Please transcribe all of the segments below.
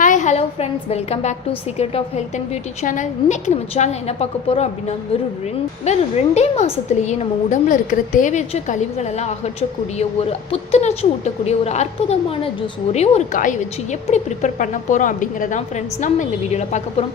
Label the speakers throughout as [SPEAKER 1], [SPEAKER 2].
[SPEAKER 1] Hi hello friends welcome back to secret of health and beauty channel இன்னைக்கு நம்ம channel என்ன பார்க்க போகிறோம் அப்படின்னா வெறும் ரெண்டு வெறும் ரெண்டே மாதத்துலேயே நம்ம உடம்புல இருக்கிற தேவையற்ற கழிவுகளெல்லாம் அகற்றக்கூடிய ஒரு புத்துணர்ச்சி ஊட்டக்கூடிய ஒரு அற்புதமான ஜூஸ் ஒரே ஒரு காய் வச்சு எப்படி ப்ரிப்பேர் பண்ண போகிறோம் அப்படிங்கிறதான் ஃப்ரெண்ட்ஸ் நம்ம இந்த வீடியோவில் பார்க்க போகிறோம்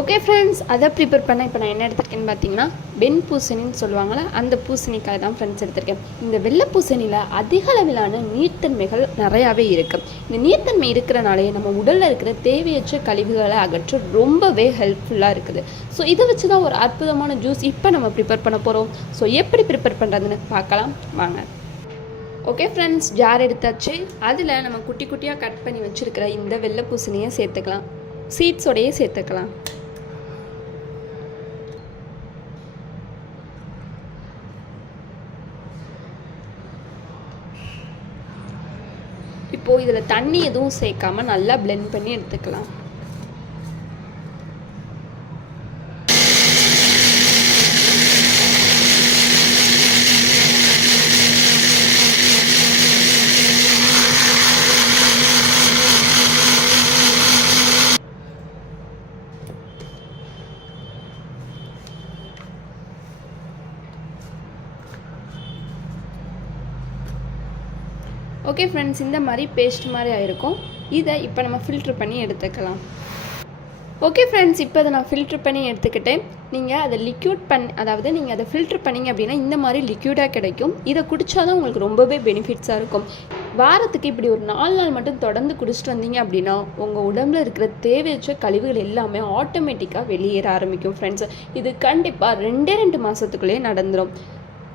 [SPEAKER 1] ஓகே ஃப்ரெண்ட்ஸ் அதை ப்ரிப்பேர் பண்ண இப்போ நான் என்ன எடுத்திருக்கேன்னு பார்த்தீங்கன்னா வெண் பூசணின்னு சொல்லுவாங்கள்ல அந்த பூசணிக்காய் தான் ஃப்ரெண்ட்ஸ் எடுத்திருக்கேன். இந்த வெள்ளை பூசணியில் அதிக அளவிலான நீர்த்தன்மைகள் நிறையாவே இருக்குது இந்த நீர்த்தன்மை இருக்கிறனாலே நம்ம உடலில் இருக்கிற தேவையற்ற கழிவுகளை அகற்ற ரொம்பவே ஹெல்ப்ஃபுல்லாக இருக்குது. ஸோ இதை வச்சு தான் ஒரு அற்புதமான ஜூஸ் இப்போ நம்ம ப்ரிப்பேர் பண்ண போகிறோம் ஸோ எப்படி ப்ரிப்பேர் பண்ணுறதுன்னு பார்க்கலாம். வாங்க. ஓகே ஃப்ரெண்ட்ஸ் ஜார் எடுத்தாச்சு. அதில் நம்ம குட்டி குட்டியாக கட் பண்ணி வச்சுருக்கிற இந்த வெள்ளை பூசணியை சேர்த்துக்கலாம். சீட்ஸோடையே சேர்த்துக்கலாம். இப்போது இதில் தண்ணி எதுவும் சேர்க்காம நல்லா ப்ளெண்ட் பண்ணி எடுத்துக்கலாம். ஓகே ஃப்ரெண்ட்ஸ் இந்த மாதிரி பேஸ்ட் மாதிரி ஆயிருக்கும். இதை இப்போ நம்ம ஃபில்ட்ரு பண்ணி எடுத்துக்கலாம். ஓகே ஃப்ரெண்ட்ஸ் இப்போ அதை நான் ஃபில்ட்ரு பண்ணி எடுத்துக்கிட்டேன். நீங்கள் அதை லிக்யூட் பண் அதாவது நீங்கள் அதை ஃபில்ட்ரு பண்ணீங்க அப்படின்னா இந்த மாதிரி லிக்யூடாக கிடைக்கும். இதை குடித்தாதான் உங்களுக்கு ரொம்பவே பெனிஃபிட்ஸாக இருக்கும். வாரத்துக்கு இப்படி ஒரு நாலு நாள் மட்டும் தொடர்ந்து குடிச்சிட்டு வந்தீங்க அப்படின்னா உங்கள் உடம்புல இருக்கிற தேவையற்ற கழிவுகள் எல்லாமே ஆட்டோமேட்டிக்காக வெளியேற ஆரம்பிக்கும் ஃப்ரெண்ட்ஸ் இது கண்டிப்பாக ரெண்டே ரெண்டு மாதத்துக்குள்ளேயே நடந்துடும்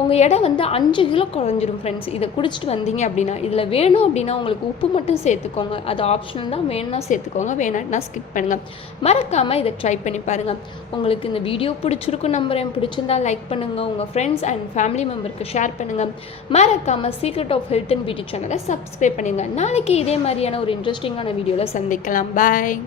[SPEAKER 1] உங்கள் எடை வந்து அஞ்சு கிலோ குறைஞ்சிரும் ஃப்ரெண்ட்ஸ் இதை குடிச்சிட்டு வந்தீங்க அப்படின்னா இதில் வேணும் அப்படின்னா உங்களுக்கு உப்பு மட்டும் சேர்த்துக்கோங்க. அது ஆப்ஷனல் தான். வேணும்னா சேர்த்துக்கோங்க. வேணாம்னா ஸ்கிப் பண்ணுங்கள் மறக்காமல் இதை ட்ரை பண்ணி பாருங்கள் உங்களுக்கு இந்த வீடியோ பிடிச்சிருக்கும் நம்புறேன். பிடிச்சிருந்தா லைக் பண்ணுங்கள் உங்கள் ஃப்ரெண்ட்ஸ் அண்ட் ஃபேமிலி மெம்பருக்கு ஷேர் பண்ணுங்கள் மறக்காமல் secret of health and beauty சேனலை சப்ஸ்கிரைப் பண்ணுங்கள் நாளைக்கு இதே மாதிரியான ஒரு இன்ட்ரெஸ்டிங்கான வீடியோவில் சந்திக்கலாம். பாய்